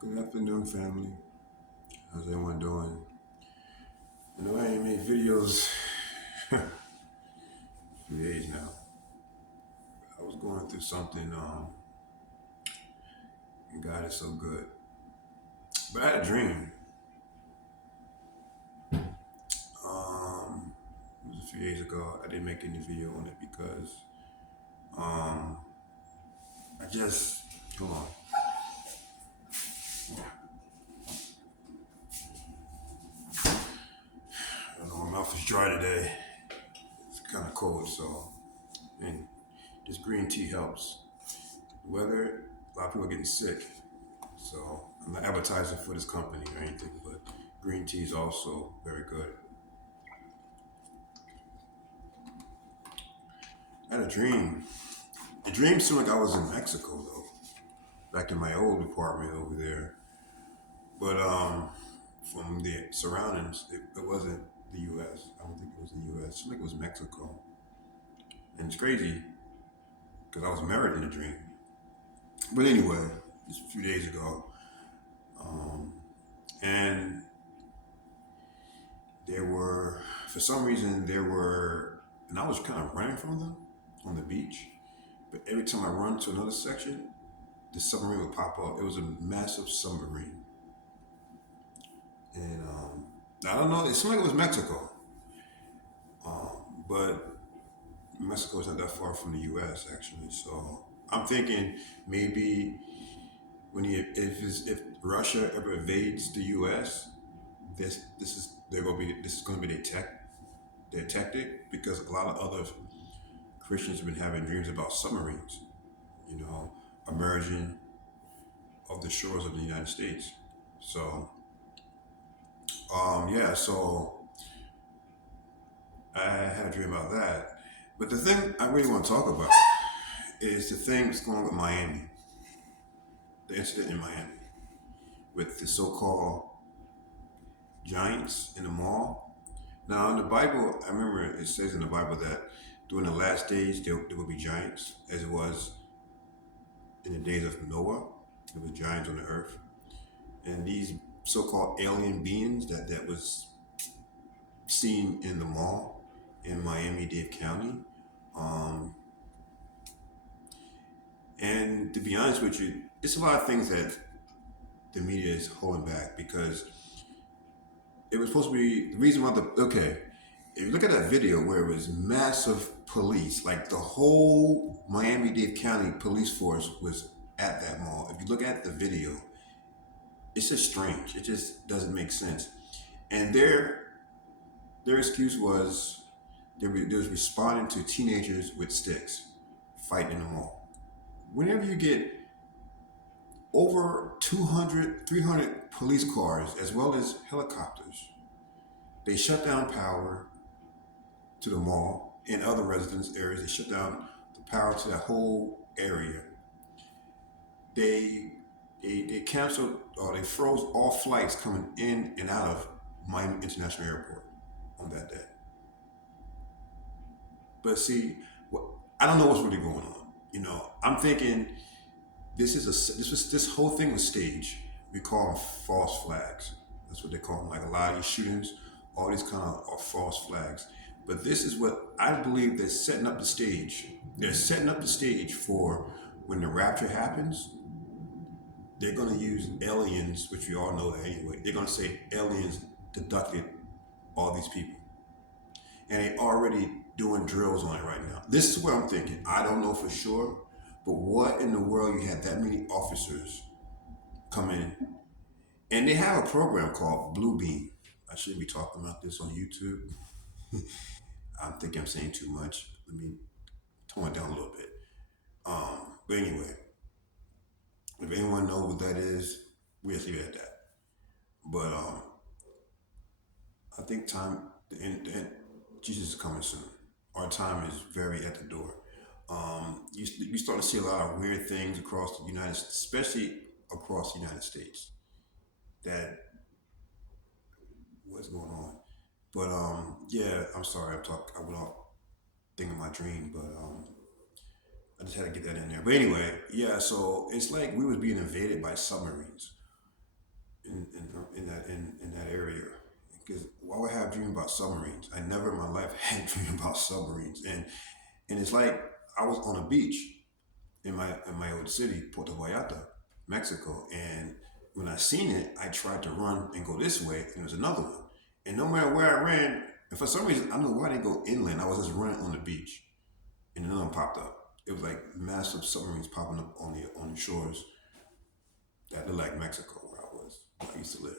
Good afternoon, family. How's everyone doing? I ain't made videos a few days now. I was going through something, and God is so good. But I had a dream. It was a few days ago. I didn't make any video on it because um, I just, hold on. I don't know, my mouth is dry today. It's kind of cold, so, and this green tea helps. The weather, a lot of people are getting sick. So I'm not advertising for this company or anything, but green tea is also very good. I had a dream. The dream seemed like I was in Mexico though, back in my old apartment over there. But from the surroundings, it wasn't the U.S. I don't think it was the U.S. It seemed like it was Mexico. And it's crazy because I was married in the dream. But anyway, just a few days ago, and there were, for some reason, and I was kind of running from them on the beach. But every time I run to another section, the submarine would pop up. It was a massive submarine, and I don't know. It seemed like it was Mexico, but Mexico is not that far from the U.S. actually. So I'm thinking maybe if Russia ever invades the U.S., this is going to be their tactic because a lot of other Christians have been having dreams about submarines, you know, emerging of the shores of the United States. So yeah, so I had a dream about that. But the thing I really want to talk about is the thing that's going on with Miami, the incident in Miami with the so-called giants in the mall. Now, in the Bible, I remember it says in the Bible that during the last days there will be giants, as it was in the days of Noah. There were giants on the earth, and these so-called alien beings that was seen in the mall in Miami-Dade County. Um, and to be honest with you, it's a lot of things that the media is holding back because it was supposed to be the reason why okay. If you look at that video where it was massive police, like the whole Miami-Dade County police force was at that mall. If you look at the video, it's just strange. It just doesn't make sense. And their excuse was they was responding to teenagers with sticks fighting in the mall. Whenever you get over 200, 300 police cars as well as helicopters, they shut down power to the mall and other residence areas. They shut down the power to that whole area. They they canceled or they froze all flights coming in and out of Miami International Airport on that day. But see, what I don't know what's really going on. I'm thinking this whole thing was staged. We call them false flags. That's what they call them. Like a lot of these shootings, all these kind of are false flags. But this is what I believe they're setting up the stage. They're setting up the stage for when the rapture happens. They're going to use aliens, which we all know that anyway. They're going to say aliens abducted all these people, and they already doing drills on it right now. This is what I'm thinking. I don't know for sure, but what in the world you had that many officers come in, and they have a program called Blue Beam. I shouldn't be talking about this on YouTube. I'm thinking I'm saying too much. Let me tone it down a little bit. But anyway, if anyone knows what that is, we'll leave it at that. But I think and Jesus is coming soon. Our time is very at the door. You start to see a lot of weird things across the especially across the United States. That what's going on. But yeah, I'm sorry. I went off thinking my dream, but I just had to get that in there. But anyway, yeah. So it's like we was being invaded by submarines. in that area. Because why would I have a dream about submarines? I never in my life had a dream about submarines, and it's like I was on a beach in my old city, Puerto Vallarta, Mexico, and when I seen it, I tried to run and go this way, and there's another one, and no matter where I ran, and for some reason I don't know why they go inland. I was just running on the beach, and another one popped up. It was like massive submarines popping up on the shores that looked like Mexico where I used to live.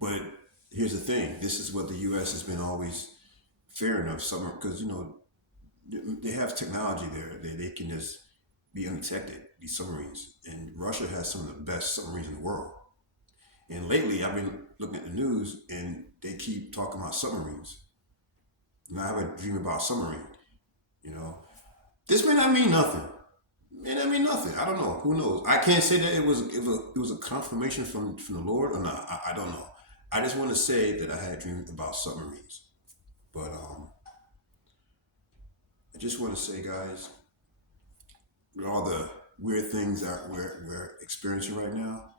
But here's the thing: this is what the U.S. has been always fearing of summer because they have technology there. They can just be undetected. These submarines, and Russia has some of the best submarines in the world. And lately, I've been looking at the news, and they keep talking about submarines. And I have a dream about submarine. You know, this may not mean nothing. May not mean nothing. I don't know. Who knows? I can't say that it was a confirmation from the Lord or not. I don't know. I just want to say that I had a dream about submarines. But I just want to say, guys, with all the weird things that we're experiencing right now,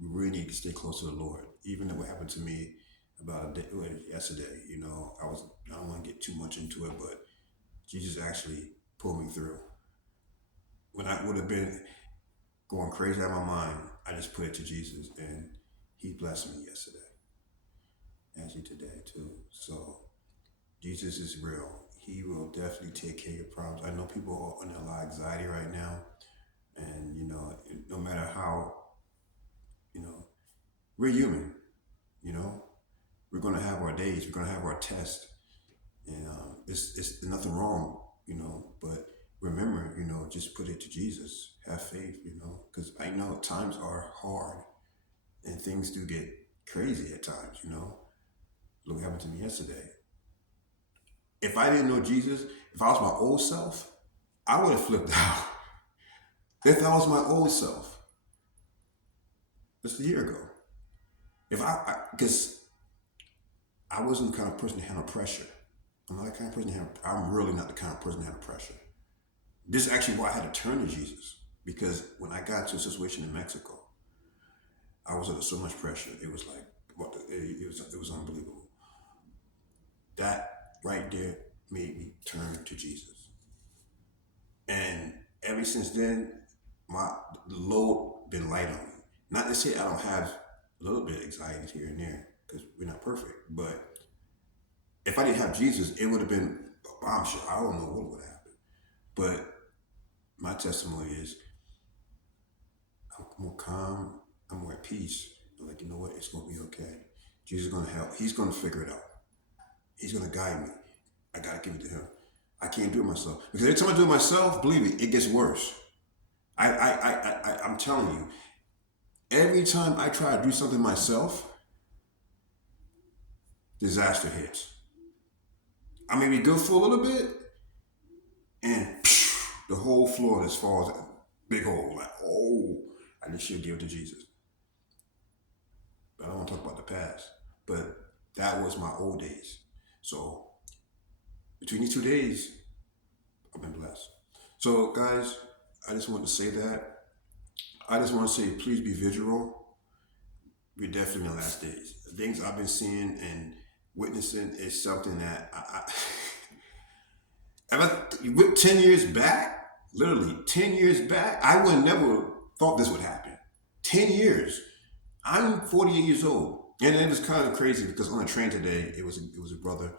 we really need to stay close to the Lord. Even though what happened to me about a day, yesterday, I don't want to get too much into it, but Jesus actually pulled me through. When I would have been going crazy out of my mind, I just put it to Jesus, and He blessed me yesterday, actually today too. So Jesus is real. He will definitely take care of your problems. I know people are under a lot of anxiety right now, and no matter how, you know, we're human. You know, we're gonna have our days. We're gonna have our tests, and it's nothing wrong. But remember, just put it to Jesus. Have faith. Because I know times are hard, and things do get crazy at times. Look what happened to me yesterday. If I didn't know Jesus, if I was my old self, I would have flipped out. If I was my old self, just a year ago, if because I wasn't the kind of person to handle pressure. I'm not the kind of person to handle. I'm really not the kind of person to handle pressure. This is actually why I had to turn to Jesus, because when I got to a situation in Mexico, I was under so much pressure. It was like it was unbelievable. That right there made me turn to Jesus, and ever since then, the load been light on me. Not to say I don't have a little bit of anxiety here and there, because we're not perfect. But if I didn't have Jesus, it would have been a bombshell. I don't know what would happen. But my testimony is I'm more calm. I'm more at peace. I'm like, you know what? It's going to be okay. Jesus is going to help. He's going to figure it out. He's going to guide me. I got to give it to Him. I can't do it myself. Because every time I do it myself, believe me, it gets worse. I'm telling you, every time I try to do something myself, disaster hits. I may be good for a little bit, and the whole floor just falls in a big hole. Like, oh, I just should give it to Jesus. But I don't want to talk about the past. But that was my old days. So between these 2 days, I've been blessed. So guys, I just want to say that. I just want to say, please be vigilant. We're definitely in the last days. The things I've been seeing and witnessing is something that with 10 years back, literally 10 years back, I would never thought this would happen. 10 years. I'm 48 years old. And it was kind of crazy because on the train today, it was a brother,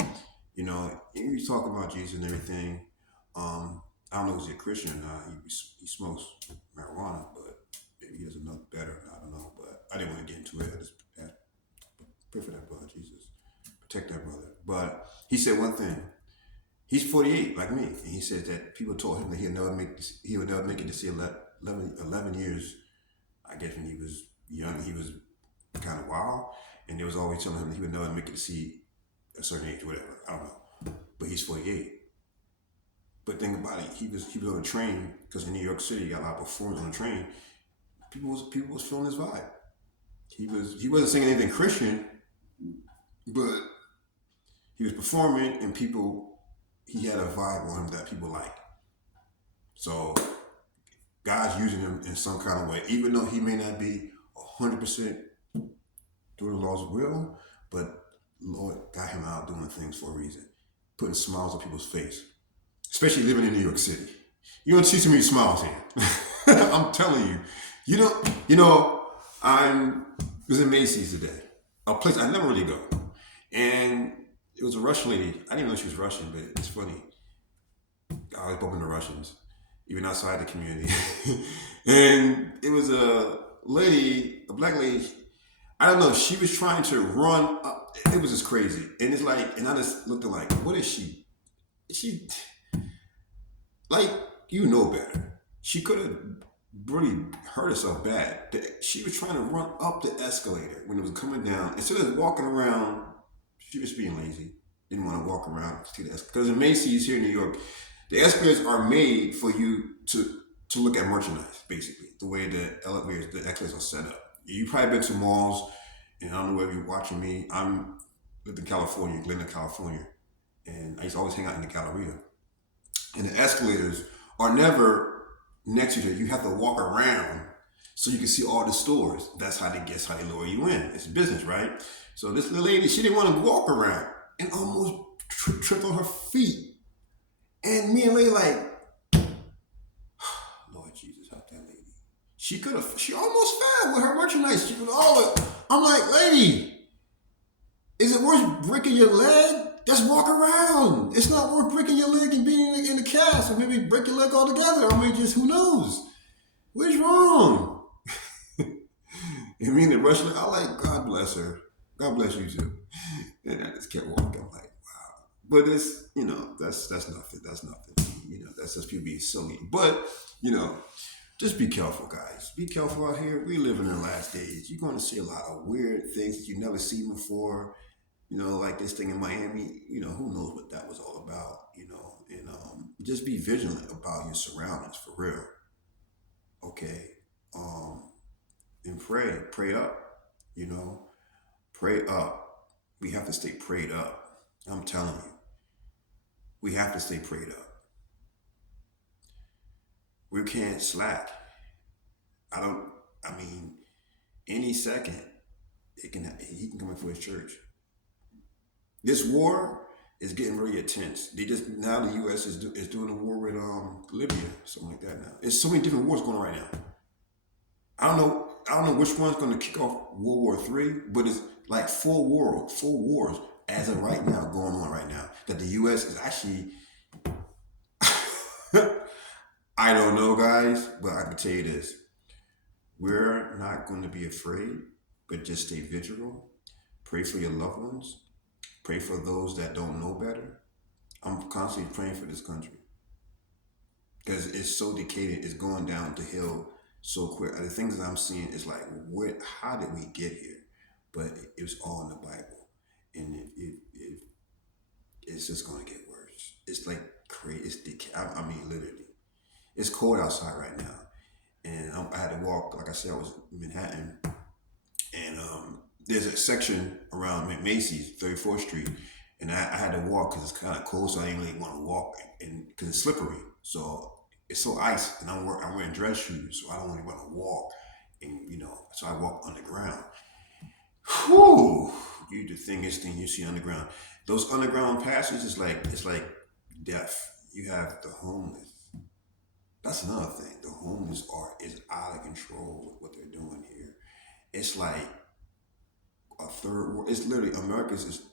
he was talking about Jesus and everything. I don't know if he's a Christian or not. He smokes marijuana, but maybe he doesn't know better. I don't know, but I didn't want to get into it. I just pray for that brother, Jesus. Protect that brother. But he said one thing. He's 48, like me, and he said that people told him that he would never make it to see 11 years. I guess when he was young, he was kind of wild, and they was always telling him that he would never make it to see a certain age, whatever. I don't know, but he's 48. But think about it, he was on a train, because in New York City, you got a lot of performers on the train. People was feeling his vibe. He wasn't saying anything Christian, but he was performing, and he had a vibe on him that people liked. So God's using him in some kind of way, even though he may not be 100% doing the Lord's will, but Lord got him out doing things for a reason, putting smiles on people's face, especially living in New York City. You don't see so many smiles here. I'm telling you. You don't, I'm was in Macy's today, a place I never really go. And it was a Russian lady. I didn't even know she was Russian, but it's funny. I always bump into Russians, even outside the community. And it was a lady, a black lady. I don't know. She was trying to run up. It was just crazy. And it's like, and I just looked at like, what is she? She, like, you know better. She could have really hurt herself bad. She was trying to run up the escalator when it was coming down. Instead of walking around, she was being lazy. Didn't want to walk around to the escalator. Because in Macy's here in New York, the escalators are made for you to look at merchandise, basically. The way the elevators, the escalators are set up. You probably been to malls, and I don't know whether you're watching me. I'm lived in California, Glendale, California, and I used to always hang out in the Galleria. And the escalators are never next to you. You have to walk around so you can see all the stores. That's how they lure you in. It's business, right? So this little lady, she didn't want to walk around and almost trip on her feet. And me and Lady like, Lord Jesus, help that lady. She almost fell with her merchandise. She was all, I'm like, lady, is it worth breaking your leg? Just walk around. It's not worth breaking your leg and being in the cast, or maybe break your leg altogether. I mean, just who knows? What's wrong? I mean, the Russian, I like, God bless her. God bless you too. And I just kept walking. I'm like, wow. But it's, that's nothing. That's nothing. That's just people being silly. But, just be careful, guys. Be careful out here. We live in the last days. You're going to see a lot of weird things that you've never seen before. Like this thing in Miami, who knows what that was all about, and just be vigilant about your surroundings for real. Okay. And pray up, you know, pray up. We have to stay prayed up. I'm telling you, we have to stay prayed up. We can't slack. I mean, any second, he can come in for his church. This war is getting really intense. Now the U.S. is doing a war with Libya, something like that. Now it's so many different wars going on right now. I don't know which one's going to kick off World War III, but it's like four wars as of right now going on right now. That the U.S. is actually, I don't know, guys, but I can tell you this: we're not going to be afraid, but just stay vigilant. Pray for your loved ones. Pray for those that don't know better. I'm constantly praying for this country because it's so decayed. It's going down the hill so quick. The things that I'm seeing is like, how did we get here? But it was all in the Bible, and it's just going to get worse. It's like crazy. It's decay. I mean, literally, it's cold outside right now, and I had to walk. Like I said, I was in Manhattan, and there's a section around Macy's, 34th Street, and I had to walk because it's kind of cold, so I didn't really want to walk, and because it's slippery, so it's so ice, and I'm wearing dress shoes, so I don't really want to walk, and so I walk on the ground. Whew! The thing you see underground, those underground passages it's like death. You have the homeless. That's another thing. The homeless is out of control with what they're doing here. It's like a third world. It's literally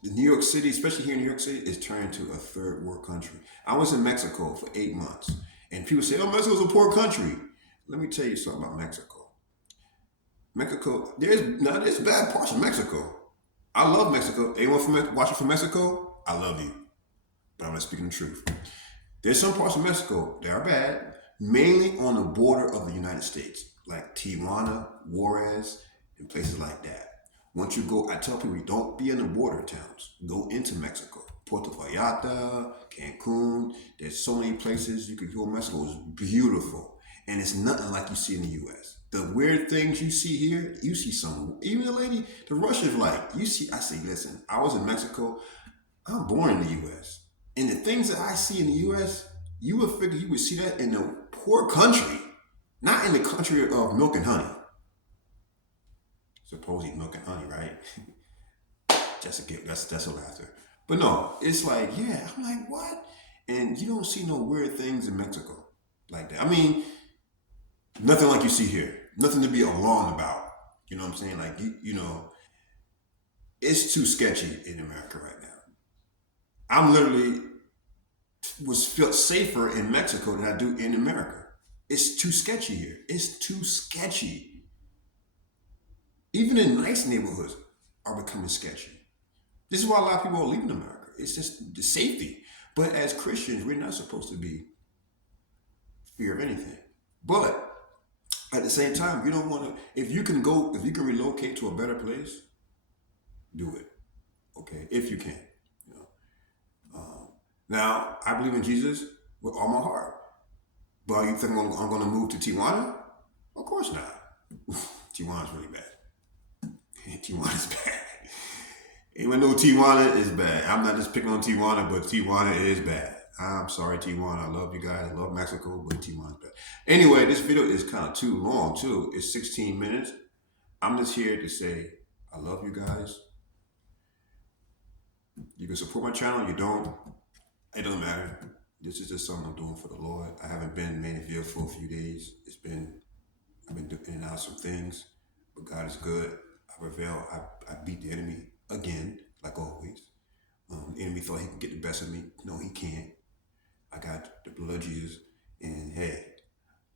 New York City, especially here in New York City, is turned to a third world country. I was in Mexico for 8 months, and people say, "Oh, Mexico's a poor country." Let me tell you something about Mexico. Mexico, there's bad parts of Mexico. I love Mexico. Anyone watching from Mexico, I love you, but I'm not speaking the truth. There's some parts of Mexico that are bad, mainly on the border of the United States, like Tijuana, Juarez, and places like that. Once you go, I tell people, don't be in the border towns. Go into Mexico. Puerto Vallarta, Cancun. There's so many places you could go. Mexico is beautiful. And it's nothing like you see in the U.S. The weird things you see here, you see even the Russians I say, listen, I was in Mexico. I'm born in the U.S. And the things that I see in the U.S., you would figure you would see that in a poor country, not in the country of milk and honey. supposedly milk and honey, right? That's a laughter. But no, it's like, yeah, I'm like, what? And you don't see no weird things in Mexico like that. I mean, nothing like you see here. Nothing to be alarmed about. You know what I'm saying? Like it's too sketchy in America right now. I'm literally was felt safer in Mexico than I do in America. It's too sketchy here. It's too sketchy. Even in nice neighborhoods are becoming sketchy. This is why a lot of people are leaving America. It's just the safety. But as Christians, we're not supposed to be fear of anything. But at the same time, you don't want to. If you can relocate to a better place, do it. Okay, if you can. You know. Now, I believe in Jesus with all my heart. But you think I'm going to move to Tijuana? Of course not. Tijuana's really bad. Tijuana's bad. Anyone know Tijuana is bad? I'm not just picking on Tijuana, but Tijuana is bad. I'm sorry, Tijuana. I love you guys. I love Mexico, but Tijuana's bad. Anyway, this video is kind of too long, too. It's 16 minutes. I'm just here to say I love you guys. You can support my channel. You don't. It doesn't matter. This is just something I'm doing for the Lord. I haven't been in Manaville for a few days. I've been doing in and out some things, but God is good. I prevail. I beat the enemy again, like always. The enemy thought he could get the best of me. No, he can't. I got the blood of Jesus, and hey,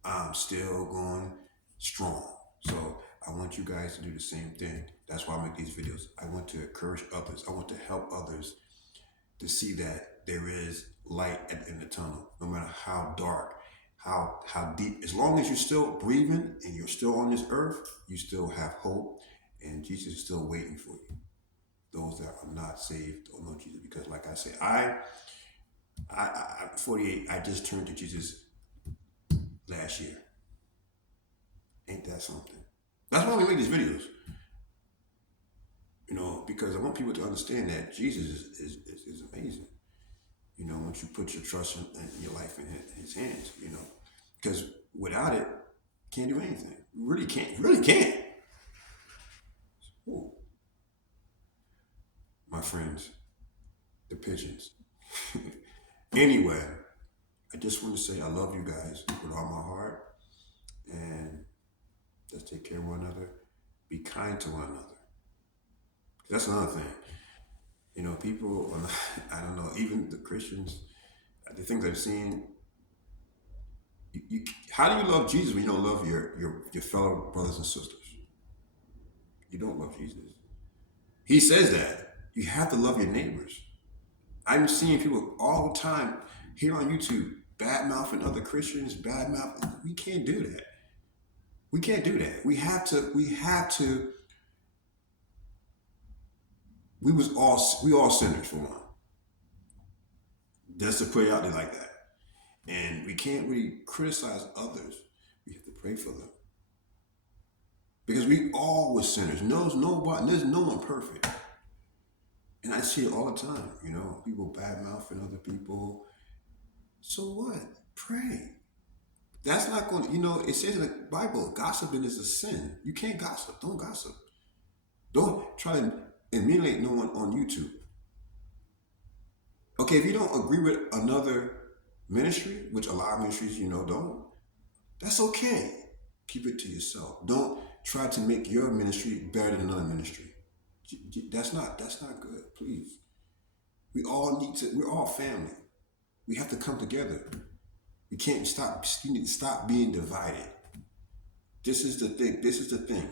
I'm still going strong. So I want you guys to do the same thing. That's why I make these videos. I want to encourage others. I want to help others to see that there is light at the end of the tunnel, no matter how dark, how deep. As long as you're still breathing and you're still on this earth, you still have hope, and Jesus is still waiting for you. Those that are not saved don't know Jesus, because like I say, I'm 48. I just turned to Jesus last year. Ain't that something? That's why we make these videos. Because I want people to understand that Jesus is amazing. Once you put your trust in your life in his hands, because without it, can't do anything. You really can't. You really can't. Ooh. My friends, the pigeons. Anyway, I just want to say I love you guys with all my heart, and let's take care of one another. Be kind to one another. That's another thing. People are not, I don't know, even the Christians, the things I've seen. How do you love Jesus when you don't love your fellow brothers and sisters? You don't love Jesus. He says that you have to love your neighbors. I'm seeing people all the time here on YouTube bad mouthing other Christians, bad mouthing. We can't do that. We can't do that. We have to. We all sinners for one. Just to put it out there like that. And we can't really criticize others. We have to pray for them. Because we all were sinners. There's no one perfect. And I see it all the time, people bad mouthing other people. So what? Pray. That's not going to, it says in the Bible, gossiping is a sin. You can't gossip. Don't gossip. Don't try to emulate no one on YouTube. Okay, if you don't agree with another ministry, which a lot of ministries, don't, that's okay. Keep it to yourself. Don't try to make your ministry better than another ministry. That's not good, please. We're all family. We have to come together. We need to stop being divided. This is the thing.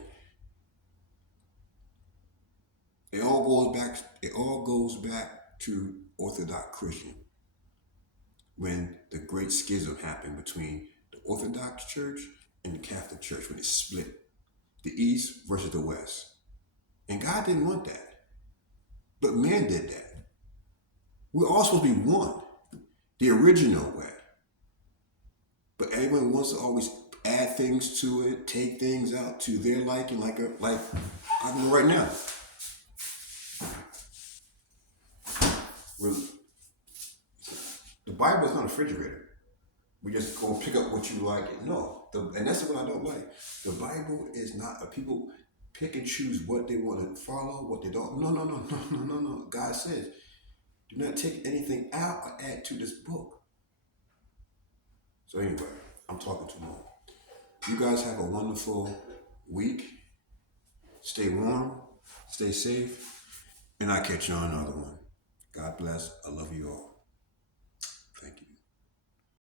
It all goes back to Orthodox Christian. When the great schism happened between the Orthodox Church and the Catholic Church, when it split, the East versus the West. And God didn't want that. But man did that. We're all supposed to be one, the original way. But everyone wants to always add things to it, take things out to their liking, like I'm doing right now. The Bible is not a refrigerator. We just go pick up what you like. No, and that's what I don't like. The Bible is not a people. pick and choose what they want to follow, what they don't. No, no, no, no, no, no, no. God says, do not take anything out or add to this book. So anyway, I'm talking too long. You guys have a wonderful week. Stay warm, stay safe, and I'll catch you on another one. God bless. I love you all.